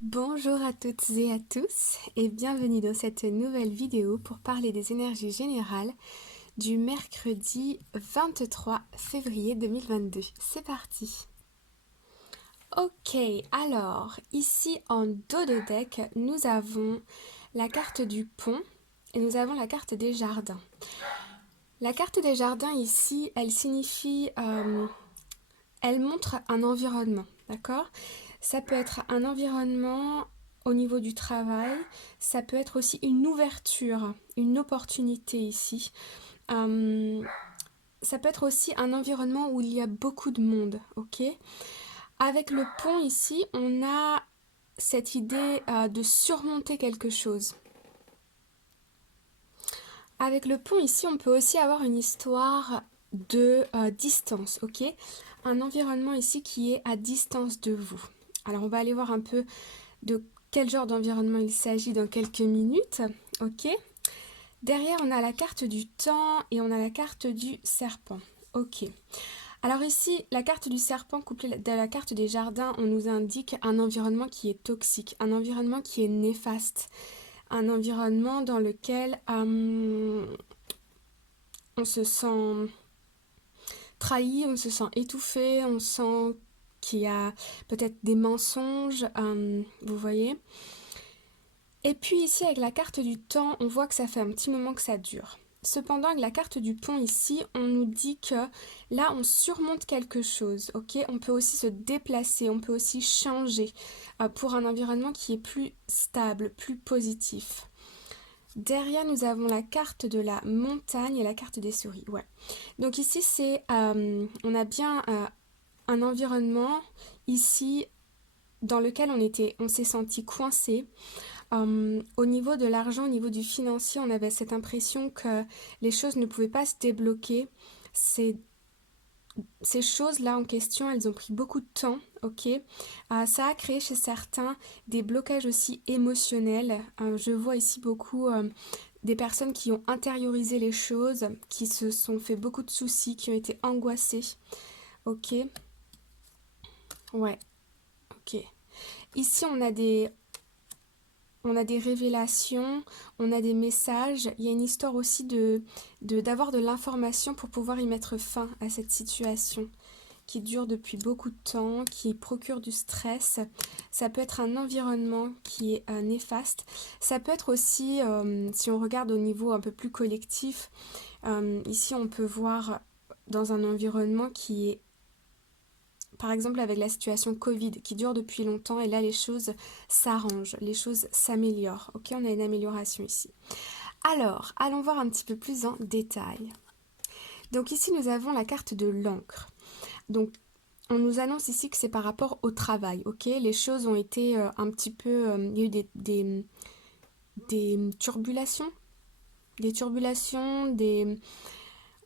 Bonjour à toutes et à tous et bienvenue dans cette nouvelle vidéo pour parler des énergies générales du mercredi 23 février 2022. C'est parti. Ok, alors ici en dos de deck, nous avons la carte du pont et nous avons la carte des jardins. La carte des jardins ici, elle signifie, elle montre un environnement, d'accord? Ça peut être un environnement au niveau du travail, ça peut être aussi une ouverture, une opportunité ici. Euh, Ça peut être aussi un environnement où il y a beaucoup de monde, ok? Avec le pont ici, on a cette idée de surmonter quelque chose. Avec le pont ici, on peut aussi avoir une histoire de distance, ok? Un environnement ici qui est à distance de vous. Alors on va aller voir un peu de quel genre d'environnement il s'agit dans quelques minutes, ok? Derrière, on a la carte du temps et on a la carte du serpent, ok? Alors ici, la carte du serpent couplée à la carte des jardins, on nous indique un environnement qui est toxique, un environnement qui est néfaste, un environnement dans lequel on se sent trahi, on se sent étouffé, on sent qu'il y a peut-être des mensonges, vous voyez. Et puis ici, avec la carte du temps, on voit que ça fait un petit moment que ça dure. Cependant, avec la carte du pont ici, on nous dit que là, on surmonte quelque chose, ok? On peut aussi se déplacer, on peut aussi changer pour un environnement qui est plus stable, plus positif. Derrière, nous avons la carte de la montagne et la carte des souris, ouais. Donc ici, on a bien un environnement ici dans lequel on s'est senti coincé. Au niveau de l'argent, au niveau du financier, on avait cette impression que les choses ne pouvaient pas se débloquer. Ces choses-là en question, elles ont pris beaucoup de temps, ok? Ça a créé chez certains des blocages aussi émotionnels. Je vois ici beaucoup des personnes qui ont intériorisé les choses, qui se sont fait beaucoup de soucis, qui ont été angoissées, ok? Ouais, ok. Ici, on a des révélations, on a des messages. Il y a une histoire aussi d'avoir de l'information pour pouvoir y mettre fin à cette situation qui dure depuis beaucoup de temps, qui procure du stress. Ça peut être un environnement qui est néfaste. Ça peut être aussi, si on regarde au niveau un peu plus collectif, ici on peut voir dans un environnement qui est par exemple avec la situation Covid qui dure depuis longtemps et là les choses s'arrangent, les choses s'améliorent. Ok, on a une amélioration ici. Alors, allons voir un petit peu plus en détail. Donc ici nous avons la carte de l'encre. Donc on nous annonce ici que c'est par rapport au travail, ok? Les choses ont été un petit peu... il y a eu des turbulations,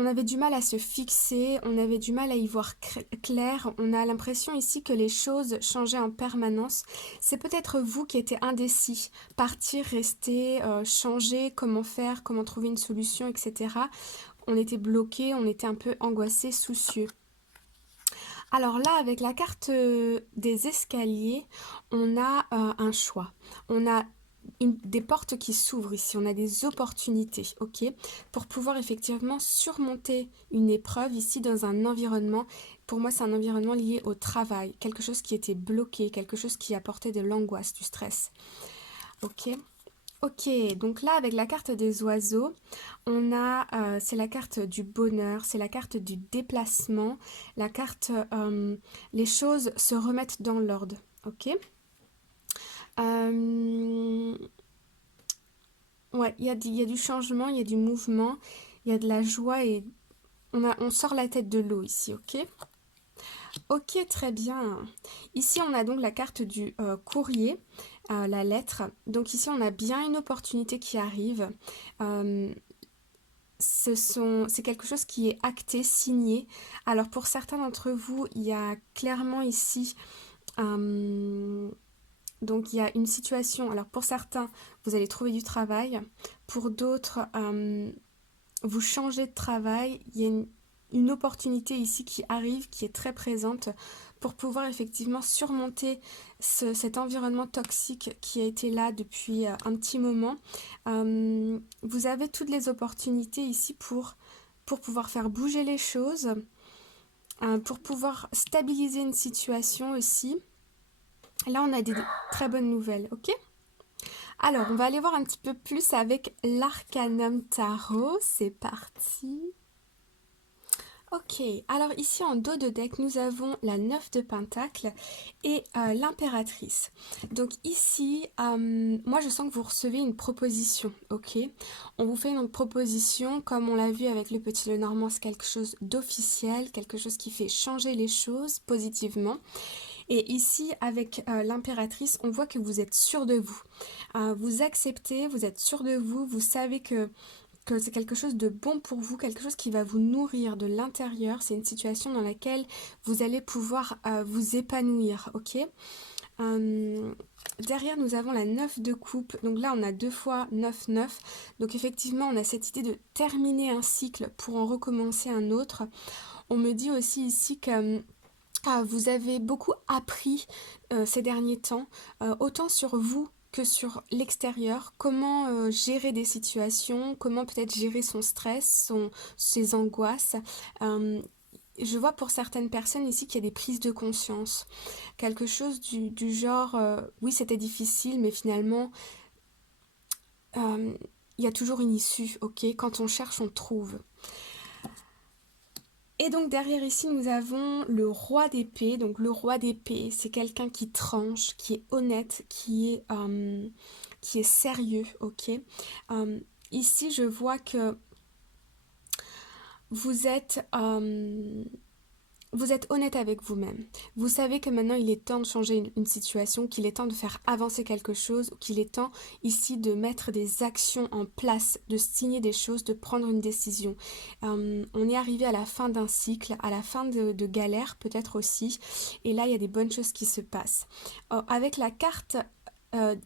on avait du mal à se fixer, on avait du mal à y voir clair. On a l'impression ici que les choses changeaient en permanence. C'est peut-être vous qui étiez indécis. Partir, rester, changer, comment faire, comment trouver une solution, etc. On était bloqué, on était un peu angoissé, soucieux. Alors là, avec la carte des escaliers, on a un choix. On a des portes qui s'ouvrent ici, on a des opportunités, ok, pour pouvoir effectivement surmonter une épreuve ici dans un environnement. Pour moi, c'est un environnement lié au travail, quelque chose qui était bloqué, quelque chose qui apportait de l'angoisse, du stress, ok. Ok, donc là avec la carte des oiseaux, on a, c'est la carte du bonheur, c'est la carte du déplacement, la carte, les choses se remettent dans l'ordre, ok. Euh, ouais, il y a du changement, il y a du mouvement, il y a de la joie et on sort la tête de l'eau ici, ok. Ok, très bien. Ici, on a donc la carte du courrier, la lettre. Donc ici, on a bien une opportunité qui arrive. Euh, c'est quelque chose qui est acté, signé. Alors pour certains d'entre vous, il y a clairement ici, donc il y a une situation. Alors pour certains, vous allez trouver du travail. Pour d'autres, vous changez de travail. une opportunité ici qui arrive, qui est très présente pour pouvoir effectivement surmonter cet environnement toxique qui a été là depuis un petit moment. Vous avez toutes les opportunités ici pour pouvoir faire bouger les choses, pour pouvoir stabiliser une situation aussi. Là, on a des très bonnes nouvelles, ok? Alors, on va aller voir un petit peu plus avec l'Arcanum Tarot. C'est parti. Ok, alors ici en dos de deck, nous avons la 9 de Pentacle et l'impératrice. Donc ici, moi je sens que vous recevez une proposition, ok? On vous fait une proposition, comme on l'a vu avec le petit Lenormand, c'est quelque chose d'officiel, quelque chose qui fait changer les choses positivement. Et ici, avec l'impératrice, on voit que vous êtes sûr de vous. Vous acceptez, vous êtes sûr de vous, vous savez que c'est quelque chose de bon pour vous, quelque chose qui va vous nourrir de l'intérieur. C'est une situation dans laquelle vous allez pouvoir vous épanouir, ok? Derrière, nous avons la 9 de coupe. Donc là, on a 2 fois 9, 9. Donc effectivement, on a cette idée de terminer un cycle pour en recommencer un autre. On me dit aussi ici que vous avez beaucoup appris ces derniers temps, autant sur vous que sur l'extérieur, comment gérer des situations, comment peut-être gérer son stress, ses angoisses. Euh, je vois pour certaines personnes ici qu'il y a des prises de conscience, quelque chose du genre, oui c'était difficile, mais finalement, il y a toujours une issue, ok? Quand on cherche, on trouve. Et donc derrière ici, nous avons le roi d'épée. Donc le roi d'épée, c'est quelqu'un qui tranche, qui est honnête, qui est sérieux, ok. Ici, je vois que vous êtes, vous êtes honnête avec vous-même. Vous savez que maintenant il est temps de changer une situation, qu'il est temps de faire avancer quelque chose, qu'il est temps ici de mettre des actions en place, de signer des choses, de prendre une décision. On est arrivé à la fin d'un cycle, à la fin de galère peut-être aussi, et là il y a des bonnes choses qui se passent. Avec la carte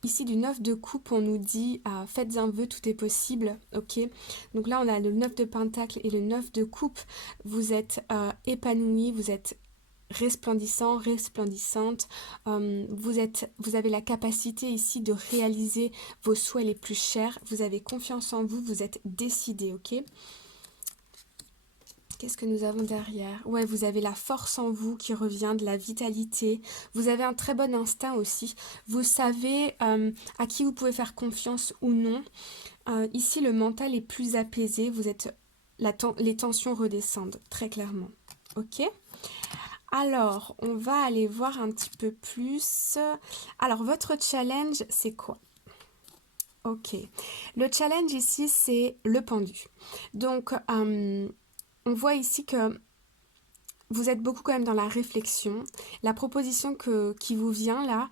ici du 9 de coupe, on nous dit faites un vœu, tout est possible, ok. Donc là on a le 9 de pentacle et le 9 de coupe. Vous êtes épanoui, vous êtes resplendissant, resplendissante. Vous avez la capacité ici de réaliser vos souhaits les plus chers. Vous avez confiance en vous, vous êtes décidé, ok. Qu'est-ce que nous avons derrière? Ouais, vous avez la force en vous qui revient, de la vitalité. Vous avez un très bon instinct aussi. Vous savez à qui vous pouvez faire confiance ou non. Ici, le mental est plus apaisé. Vous êtes, les tensions redescendent, très clairement. Ok? Alors, on va aller voir un petit peu plus. Alors, votre challenge, c'est quoi? Ok. Le challenge ici, c'est le pendu. Donc, on voit ici que vous êtes beaucoup quand même dans la réflexion. La proposition qui vous vient là,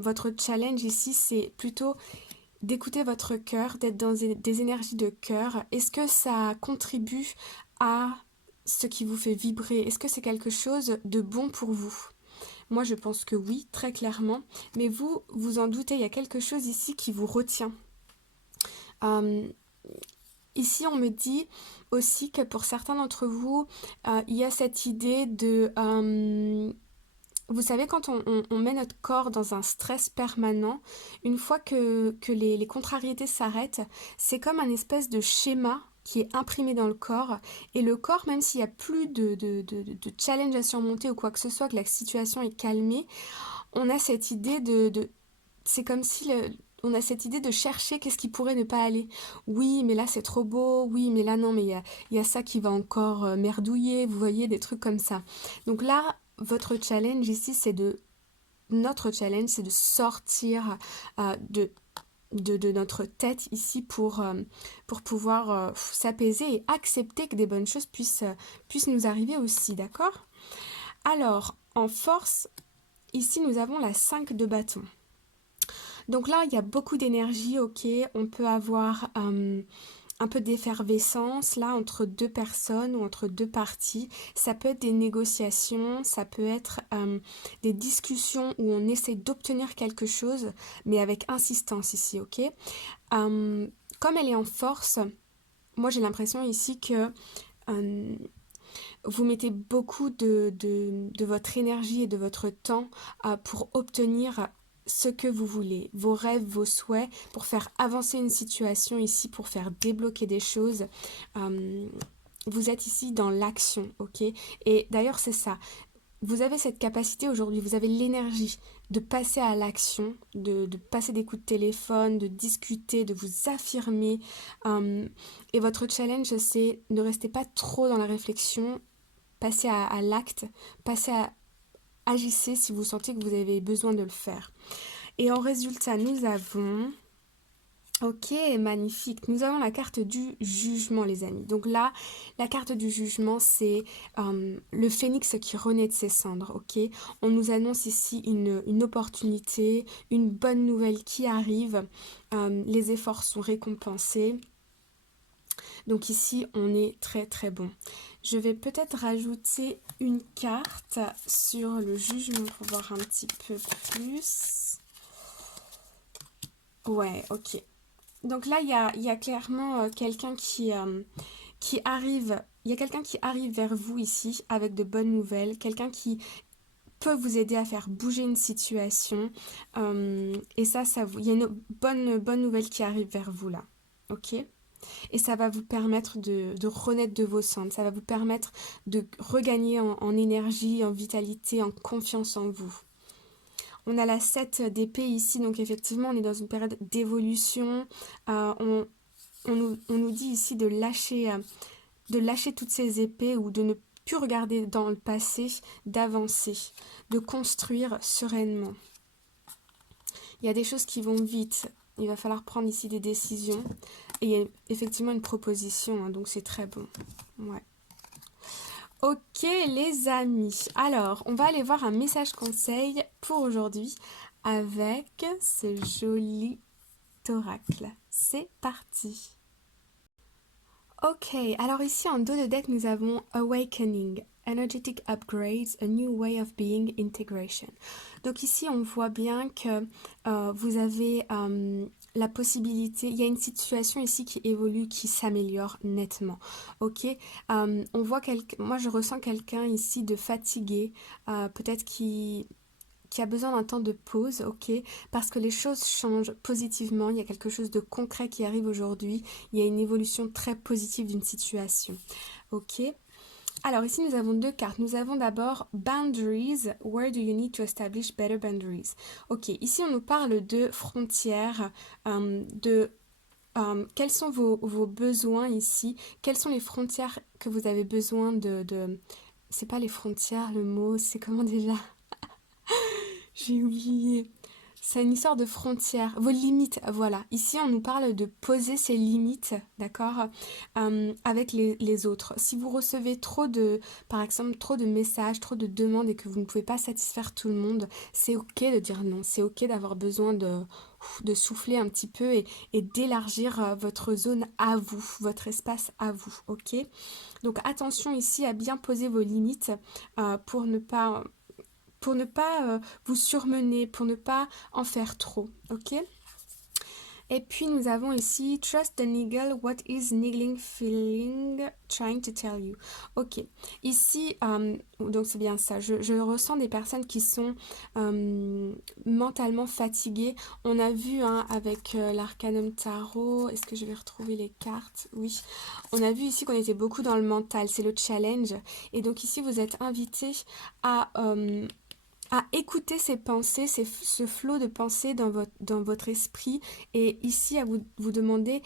votre challenge ici, c'est plutôt d'écouter votre cœur, d'être dans des énergies de cœur. Est-ce que ça contribue à ce qui vous fait vibrer? Est-ce que c'est quelque chose de bon pour vous? Moi, je pense que oui, très clairement. Mais vous, vous en doutez, il y a quelque chose ici qui vous retient. Ici, on me dit aussi que pour certains d'entre vous, il y a cette idée de... vous savez, quand on met notre corps dans un stress permanent, une fois que les contrariétés s'arrêtent, c'est comme un espèce de schéma qui est imprimé dans le corps. Et le corps, même s'il n'y a plus de challenge à surmonter ou quoi que ce soit, que la situation est calmée, on a cette idée c'est comme si on a cette idée de chercher qu'est-ce qui pourrait ne pas aller. Oui, mais là c'est trop beau. Oui, mais là non, mais il y a ça qui va encore merdouiller. Vous voyez, des trucs comme ça. Donc là, votre challenge ici, notre challenge, c'est de sortir de notre tête ici pour pouvoir s'apaiser et accepter que des bonnes choses puissent nous arriver aussi, d'accord? Alors, en force, ici nous avons la 5 de bâton. Donc là, il y a beaucoup d'énergie, ok. On peut avoir un peu d'effervescence là entre deux personnes ou entre deux parties. Ça peut être des négociations, ça peut être des discussions où on essaie d'obtenir quelque chose, mais avec insistance ici, ok. Comme elle est en force, moi j'ai l'impression ici que vous mettez beaucoup de votre énergie et de votre temps pour obtenir ce que vous voulez, vos rêves, vos souhaits, pour faire avancer une situation ici, pour faire débloquer des choses. Euh, Vous êtes ici dans l'action, ok? Et d'ailleurs, c'est ça. Vous avez cette capacité aujourd'hui, vous avez l'énergie de passer à l'action, de passer des coups de téléphone, de discuter, de vous affirmer. Euh, et votre challenge, c'est ne restez pas trop dans la réflexion, passez à l'acte, passez à agissez si vous sentez que vous avez besoin de le faire. Et en résultat, nous avons... Ok, magnifique. Nous avons la carte du jugement, les amis. Donc là, la carte du jugement, c'est le phénix qui renaît de ses cendres, ok? On nous annonce ici une opportunité, une bonne nouvelle qui arrive. Les efforts sont récompensés. Donc ici, on est très très bon. Je vais peut-être rajouter une carte sur le jugement pour voir un petit peu plus. Ouais, ok. Donc là, il y a clairement quelqu'un qui arrive, il y a quelqu'un qui arrive vers vous ici avec de bonnes nouvelles, quelqu'un qui peut vous aider à faire bouger une situation. Et ça vous, il y a une bonne nouvelle qui arrive vers vous là. Ok? Et ça va vous permettre de renaître de vos cendres, ça va vous permettre de regagner en énergie, en vitalité, en confiance en vous. On a la 7 d'épée ici, donc effectivement on est dans une période d'évolution. On nous dit ici de lâcher toutes ces épées ou de ne plus regarder dans le passé, d'avancer, de construire sereinement. Il y a des choses qui vont vite, il va falloir prendre ici des décisions. Et il y a effectivement une proposition, hein, donc c'est très bon. Ouais. Ok les amis, alors on va aller voir un message conseil pour aujourd'hui avec ce joli oracle. C'est parti. Ok, alors ici en dos de deck nous avons Awakening, Energetic Upgrades, A New Way of Being, Integration. Donc ici on voit bien que vous avez la possibilité, il y a une situation ici qui évolue, qui s'améliore nettement. Ok, on voit moi je ressens quelqu'un ici de fatigué, peut-être qui a besoin d'un temps de pause, ok, parce que les choses changent positivement, il y a quelque chose de concret qui arrive aujourd'hui, il y a une évolution très positive d'une situation, ok. Alors ici nous avons deux cartes, nous avons d'abord Boundaries, Where do you need to establish better boundaries? Ok, ici on nous parle de frontières, quels sont vos besoins ici, quelles sont les frontières que vous avez besoin c'est pas les frontières le mot, c'est comment déjà? J'ai oublié. C'est une histoire de frontières, vos limites, voilà. Ici, on nous parle de poser ses limites, d'accord, avec les autres. Si vous recevez par exemple, trop de messages, trop de demandes et que vous ne pouvez pas satisfaire tout le monde, c'est ok de dire non. C'est ok d'avoir besoin de souffler un petit peu et d'élargir votre zone à vous, votre espace à vous, ok? Donc attention ici à bien poser vos limites pour ne pas vous surmener, pour ne pas en faire trop, ok? Et puis nous avons ici Trust the niggle, what is niggling feeling trying to tell you. Ok, ici, donc c'est bien ça, je ressens des personnes qui sont mentalement fatiguées. On a vu avec l'Arcanum Tarot, est-ce que je vais retrouver les cartes? Oui, on a vu ici qu'on était beaucoup dans le mental, c'est le challenge. Et donc ici vous êtes invité à écouter ces pensées, ce flot de pensées dans votre esprit et ici à vous demander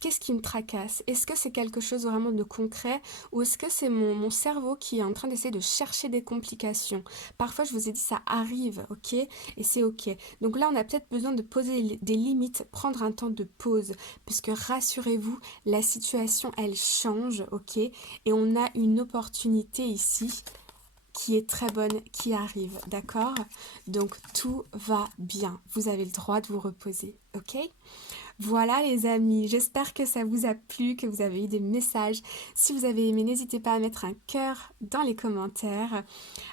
qu'est-ce qui me tracasse? Est-ce que c'est quelque chose vraiment de concret ou est-ce que c'est mon cerveau qui est en train d'essayer de chercher des complications? Parfois je vous ai dit ça arrive, ok? Et c'est ok. Donc là on a peut-être besoin de poser des limites, prendre un temps de pause puisque rassurez-vous, la situation elle change, ok? Et on a une opportunité ici qui est très bonne qui arrive, d'accord? Donc tout va bien. Vous avez le droit de vous reposer, ok? Voilà les amis, j'espère que ça vous a plu, que vous avez eu des messages. Si vous avez aimé, n'hésitez pas à mettre un cœur dans les commentaires.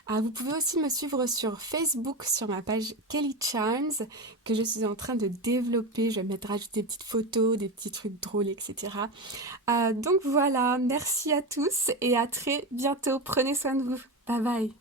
Vous pouvez aussi me suivre sur Facebook, sur ma page Kelly Charms, que je suis en train de développer. Je vais mettre rajouter des petites photos, des petits trucs drôles, etc. Donc voilà, merci à tous et à très bientôt. Prenez soin de vous. Bye bye.